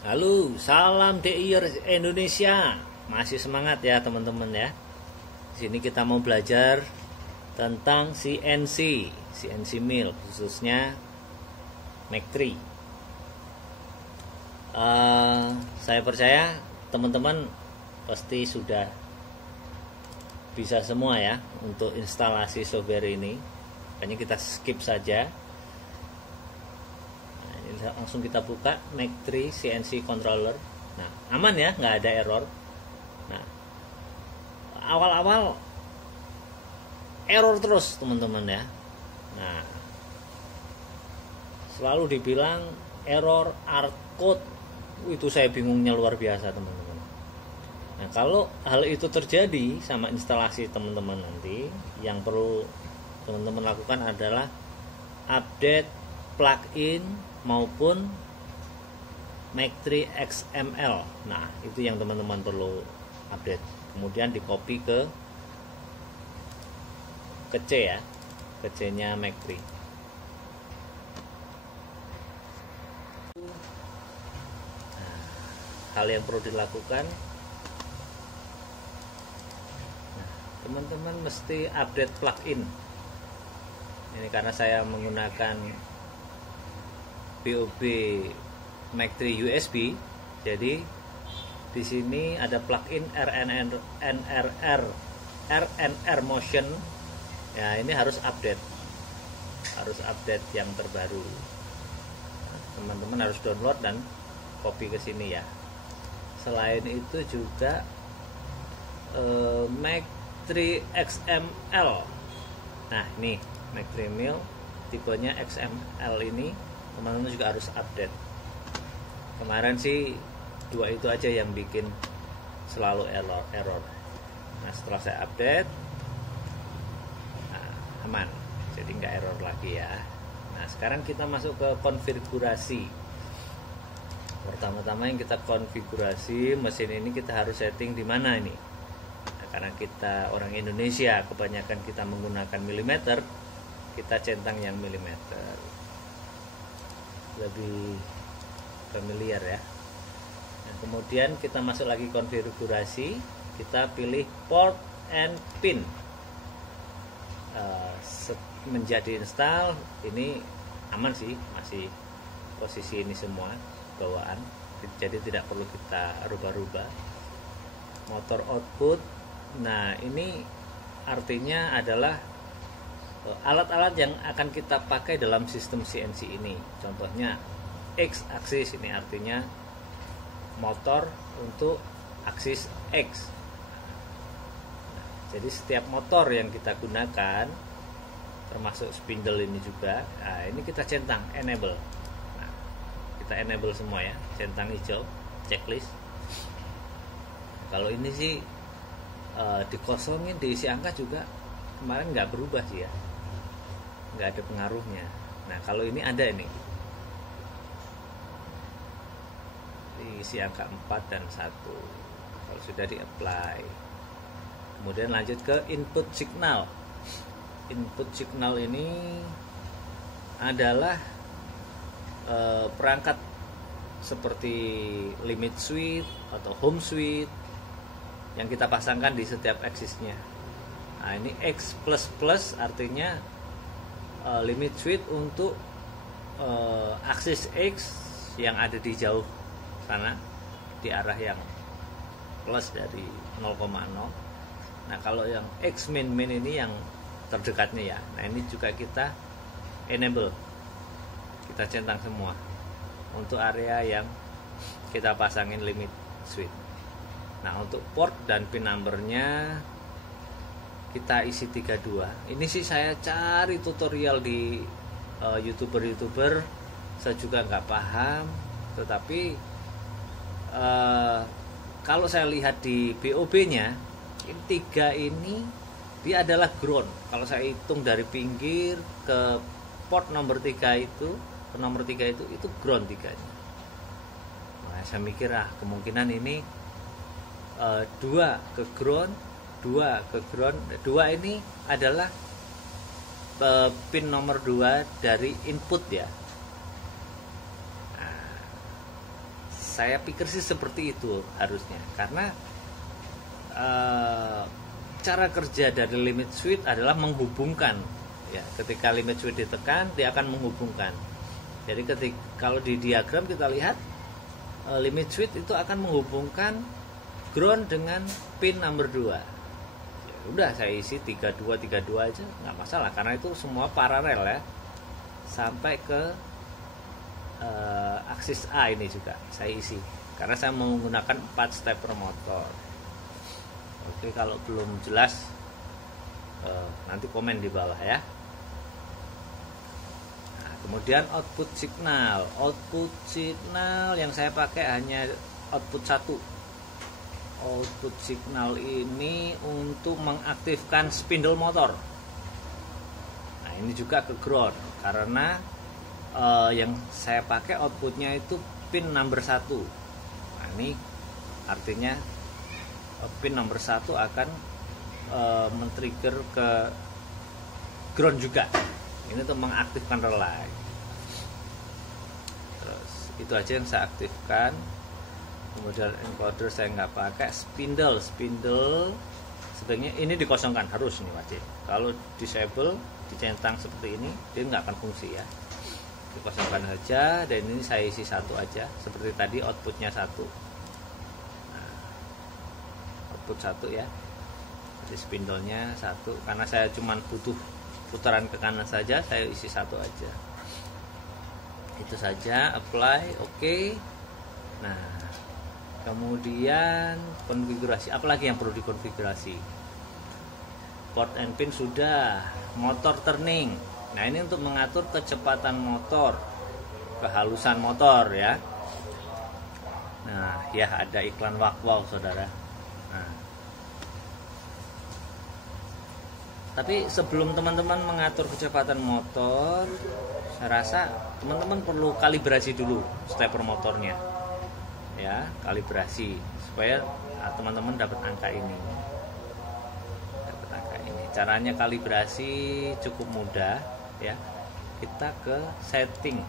Halo, salam DIY Indonesia. Masih semangat ya teman-teman ya. Di sini kita mau belajar tentang CNC mill, khususnya Mac 3. Saya percaya teman-teman pasti sudah bisa semua ya untuk instalasi software ini. Makanya kita skip saja. Langsung kita buka Mac 3 CNC controller. Nah, aman ya, nggak ada error. Nah, awal-awal error terus teman-teman ya. Nah, selalu dibilang error art code. Itu saya bingungnya luar biasa teman-teman. Nah, kalau hal itu terjadi sama instalasi teman-teman nanti, yang perlu teman-teman lakukan adalah update plugin maupun Mac 3 XML. Nah, itu yang teman-teman perlu update. Kemudian di copy ke C ya, ke C-nya Mac 3. Nah, hal yang perlu dilakukan, nah, teman-teman mesti update plugin. Ini karena saya menggunakan BOB Mac 3 USB, jadi di sini ada plugin RNR Motion. Ya, ini harus update yang terbaru. Teman-teman harus download dan copy ke sini ya. Selain itu juga Mac 3 XML. Nah, ini Mac 3 Mill tipenya XML ini teman-teman juga harus update. Kemarin sih dua itu aja yang bikin selalu error. Nah, setelah saya update, nah, aman, jadi nggak error lagi ya. Nah, sekarang kita masuk ke konfigurasi. Pertama-tama yang kita konfigurasi mesin ini, kita harus setting di mana ini. Nah, karena kita orang Indonesia, kebanyakan kita menggunakan milimeter, kita centang yang milimeter, lebih familiar ya. Nah, kemudian kita masuk lagi konfigurasi, kita pilih port and pin. Menjadi install ini aman sih, masih posisi ini semua bawaan, jadi tidak perlu kita rubah-rubah. Motor output, nah ini artinya adalah alat-alat yang akan kita pakai dalam sistem CNC ini. Contohnya X aksis, ini artinya motor untuk aksis X. Nah, jadi setiap motor yang kita gunakan, termasuk spindle ini juga, nah, ini kita centang enable. Nah, kita enable semua ya, centang hijau, checklist. Kalau ini sih dikosongin, diisi angka juga kemarin nggak berubah sih ya, nggak ada pengaruhnya. Nah, kalau ini ada ini diisi angka 4 dan 1 kalau sudah di apply. Kemudian lanjut ke input signal. Input signal ini adalah perangkat seperti limit switch atau home switch yang kita pasangkan di setiap aksisnya. Nah, ini X++ artinya limit switch untuk aksis X yang ada di jauh sana, di arah yang plus dari 0,0. Nah, kalau yang X min ini yang terdekatnya ya. Nah, ini juga kita enable, kita centang semua untuk area yang kita pasangin limit switch. Nah, untuk port dan pin numbernya kita isi 32. Ini sih saya cari tutorial di youtuber, saya juga nggak paham, tetapi kalau saya lihat di BOB-nya, ini 3 ini dia adalah ground. Kalau saya hitung dari pinggir ke port nomor 3 itu, ke nomor 3 itu ground 3-nya. Nah, saya mikir kemungkinan ini 2 ke ground, 2 ke ground. 2 ini adalah pin nomor 2 dari input ya. Nah, saya pikir sih seperti itu harusnya, karena cara kerja dari limit switch adalah menghubungkan ya. Ketika limit switch ditekan, dia akan menghubungkan. Jadi kalau di diagram kita lihat limit switch itu akan menghubungkan ground dengan pin nomor 2. Ya udah, saya isi 32 aja, nggak masalah karena itu semua paralel ya, sampai ke aksis A ini juga saya isi karena saya menggunakan 4 stepper motor. Oke, kalau belum jelas nanti komen di bawah ya. Nah, kemudian output signal yang saya pakai hanya output 1. Output signal ini untuk mengaktifkan spindle motor. Nah, ini juga ke ground karena yang saya pakai outputnya itu pin number 1. Nah, ini artinya pin nomor 1 akan men-trigger ke ground juga. Ini untuk mengaktifkan relay. Terus itu aja yang saya aktifkan. Kemudian encoder saya nggak pakai. Spindle sebenarnya ini dikosongkan, harus nih wajib. Kalau disable, dicentang seperti ini, dia nggak akan fungsi ya. Dikosongkan saja, dan ini saya isi 1 aja seperti tadi, outputnya 1. Nah, output 1 ya, jadi spindlenya 1 karena saya cuma butuh putaran ke kanan saja, saya isi 1 aja. Itu saja, apply, oke. Nah, kemudian konfigurasi, apalagi yang perlu dikonfigurasi? Port and pin sudah, motor turning. Nah, ini untuk mengatur kecepatan motor, kehalusan motor ya. Nah, ya ada iklan wow saudara. Nah, tapi sebelum teman-teman mengatur kecepatan motor, saya rasa teman-teman perlu kalibrasi dulu stepper motornya. Ya, kalibrasi supaya teman-teman dapat angka ini. Caranya kalibrasi cukup mudah ya. Kita ke setting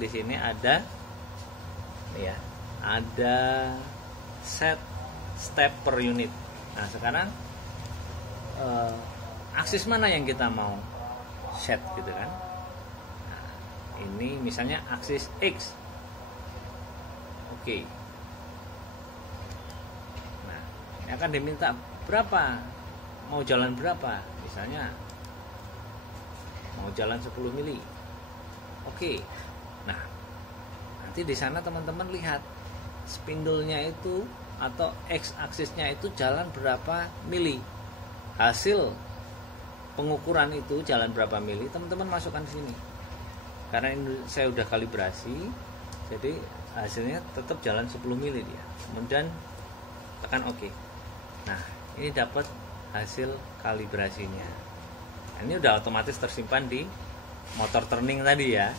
di sini ada ya, ada set step per unit. Nah, sekarang aksis mana yang kita mau set gitu kan. Nah, ini misalnya aksis X. Oke. Nah, ini akan diminta berapa, mau jalan berapa, misalnya mau jalan 10 mili. Oke. Nah, nanti di sana teman-teman lihat spindlenya itu atau X aksisnya itu jalan berapa mili. Hasil pengukuran itu jalan berapa mili, teman-teman masukkan di sini. Karena ini saya udah kalibrasi, jadi hasilnya tetap jalan 10 mili dia. Kemudian tekan OK. Nah, ini dapat hasil kalibrasinya. Ini udah otomatis tersimpan di motor turning tadi ya.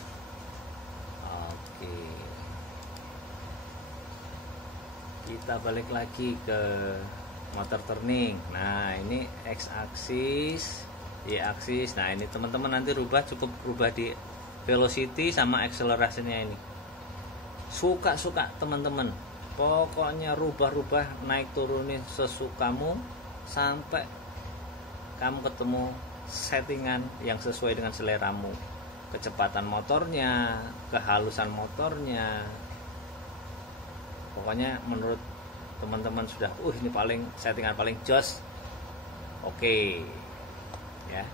Oke. Kita balik lagi ke motor turning. Nah, ini X aksis, Y aksis. Nah, ini teman-teman nanti cukup rubah di velocity sama accelerationnya ini. Suka-suka teman-teman. Pokoknya rubah-rubah, naik turunin sesukamu sampai kamu ketemu settingan yang sesuai dengan seleramu. Kecepatan motornya, kehalusan motornya, pokoknya menurut teman-teman sudah ini paling settingan paling jos. Oke ya,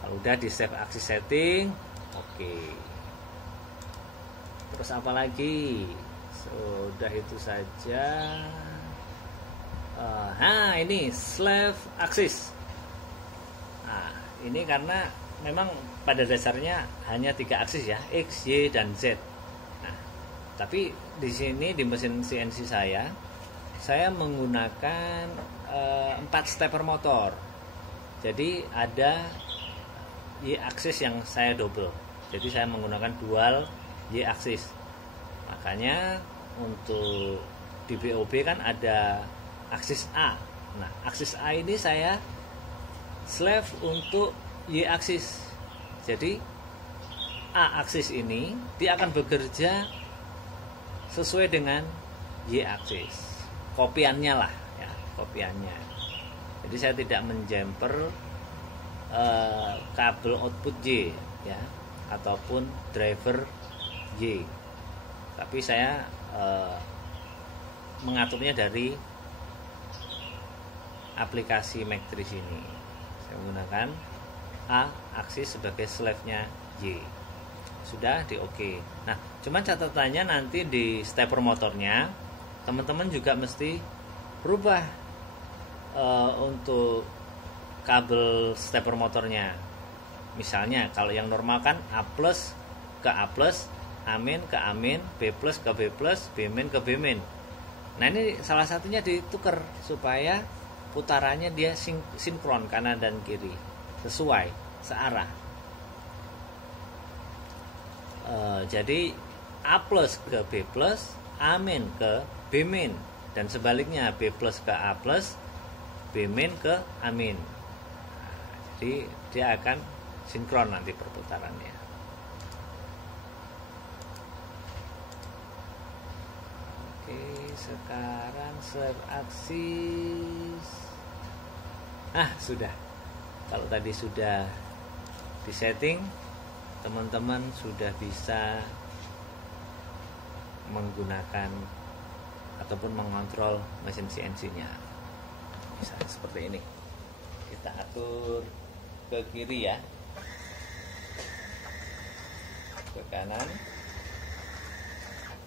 kalau udah di save aksis setting. Oke, terus apa lagi? Sudah itu saja. Nah, ini slave aksis. Nah, ini karena memang pada dasarnya hanya 3 aksis ya, X, Y, dan Z. Nah, tapi di sini di mesin CNC saya menggunakan 4 stepper motor. Jadi ada Y aksis yang saya double. Jadi saya menggunakan dual Y aksis. Makanya untuk di BOB kan ada aksis A. Nah, aksis A ini saya slave untuk Y aksis. Jadi A aksis ini dia akan bekerja sesuai dengan Y aksis, kopiannya lah ya, kopiannya. Jadi saya tidak menjumper kabel output Y ya, ataupun driver Y, tapi saya mengaturnya dari aplikasi Maktris ini. Saya menggunakan A aksis sebagai slave-nya Y. Sudah di oke. Nah, cuman catatannya nanti di stepper motornya teman-teman juga mesti rubah untuk kabel stepper motornya. Misalnya kalau yang normal kan A plus ke A plus, amin ke amin, B plus ke B plus, B min ke B min. Nah, ini salah satunya ditukar supaya putarannya dia sinkron kanan dan kiri, sesuai, searah. Jadi A plus ke B plus, A min ke B min, dan sebaliknya B plus ke A plus, B min ke A min. Jadi dia akan sinkron nanti perputarannya. Oke, sekarang serve aksis. Sudah. Kalau tadi sudah disetting, teman-teman sudah bisa menggunakan ataupun mengontrol mesin CNC-nya. Bisa seperti ini. Kita atur ke kiri ya, ke kanan,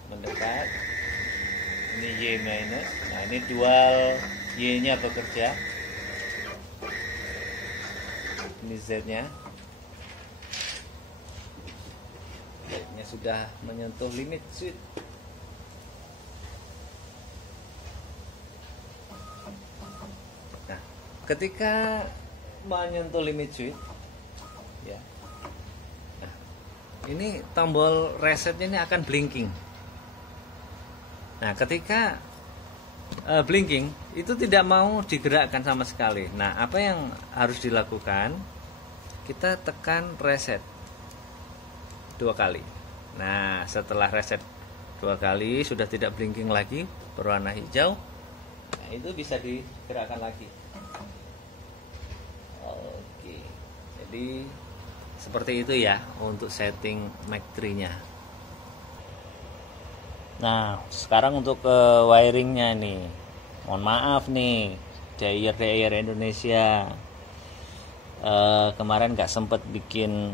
mendekat. Ini Y minus. Nah, ini dual Y-nya bekerja. Ini Z-nya. Z-nya sudah menyentuh limit switch. Nah, ketika menyentuh limit switch ya. Nah, ini tombol resetnya ini akan blinking. Nah, ketika blinking itu tidak mau digerakkan sama sekali. Nah, apa yang harus dilakukan? Kita tekan reset 2 kali. Nah, setelah reset 2 kali sudah tidak blinking lagi, berwarna hijau. Nah, itu bisa digerakkan lagi. Oke. Jadi seperti itu ya untuk setting Maktris-nya. Nah, sekarang untuk wiringnya nih, mohon maaf nih, Dayer Indonesia, kemarin nggak sempet bikin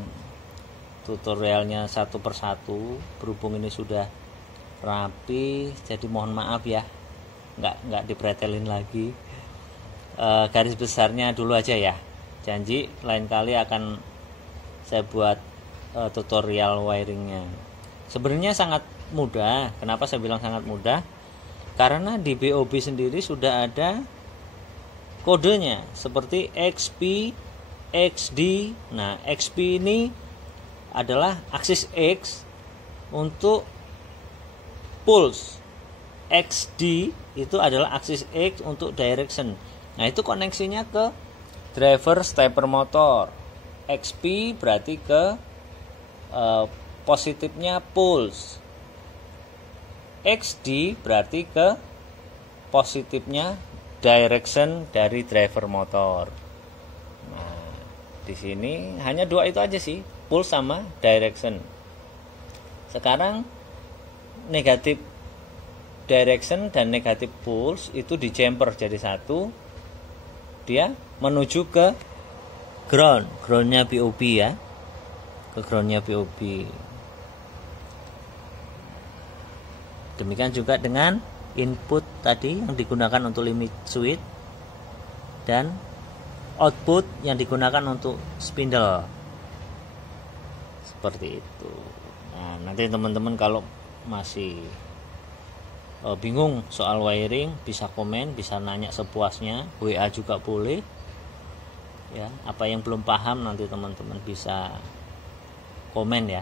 tutorialnya satu persatu, berhubung ini sudah rapi, jadi mohon maaf ya, nggak dipretelin lagi. Garis besarnya dulu aja ya, janji lain kali akan saya buat tutorial wiringnya. Sebenarnya sangat mudah. Kenapa saya bilang sangat mudah? Karena di BOB sendiri sudah ada kodenya seperti XP, XD. Nah, XP ini adalah aksis X untuk pulse. XD itu adalah aksis X untuk direction. Nah, itu koneksinya ke driver stepper motor. XP berarti ke positifnya pulse. XD berarti ke positifnya direction dari driver motor. Nah, di sini hanya 2 itu aja sih, pulse sama direction. Sekarang negatif direction dan negatif pulse itu di jumper jadi satu. Dia menuju ke groundnya BOB ya, ke groundnya BOB. Demikian juga dengan input tadi yang digunakan untuk limit switch dan output yang digunakan untuk spindle. Seperti itu. Nah, nanti teman-teman kalau masih bingung soal wiring bisa komen, bisa nanya sepuasnya, WA juga boleh. Ya, apa yang belum paham nanti teman-teman bisa komen ya.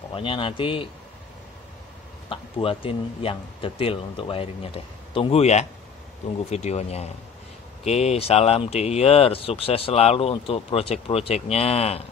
Pokoknya nanti tak buatin yang detail untuk wiringnya deh. Tunggu ya, tunggu videonya. Oke, salam Dayer, sukses selalu untuk project-projectnya.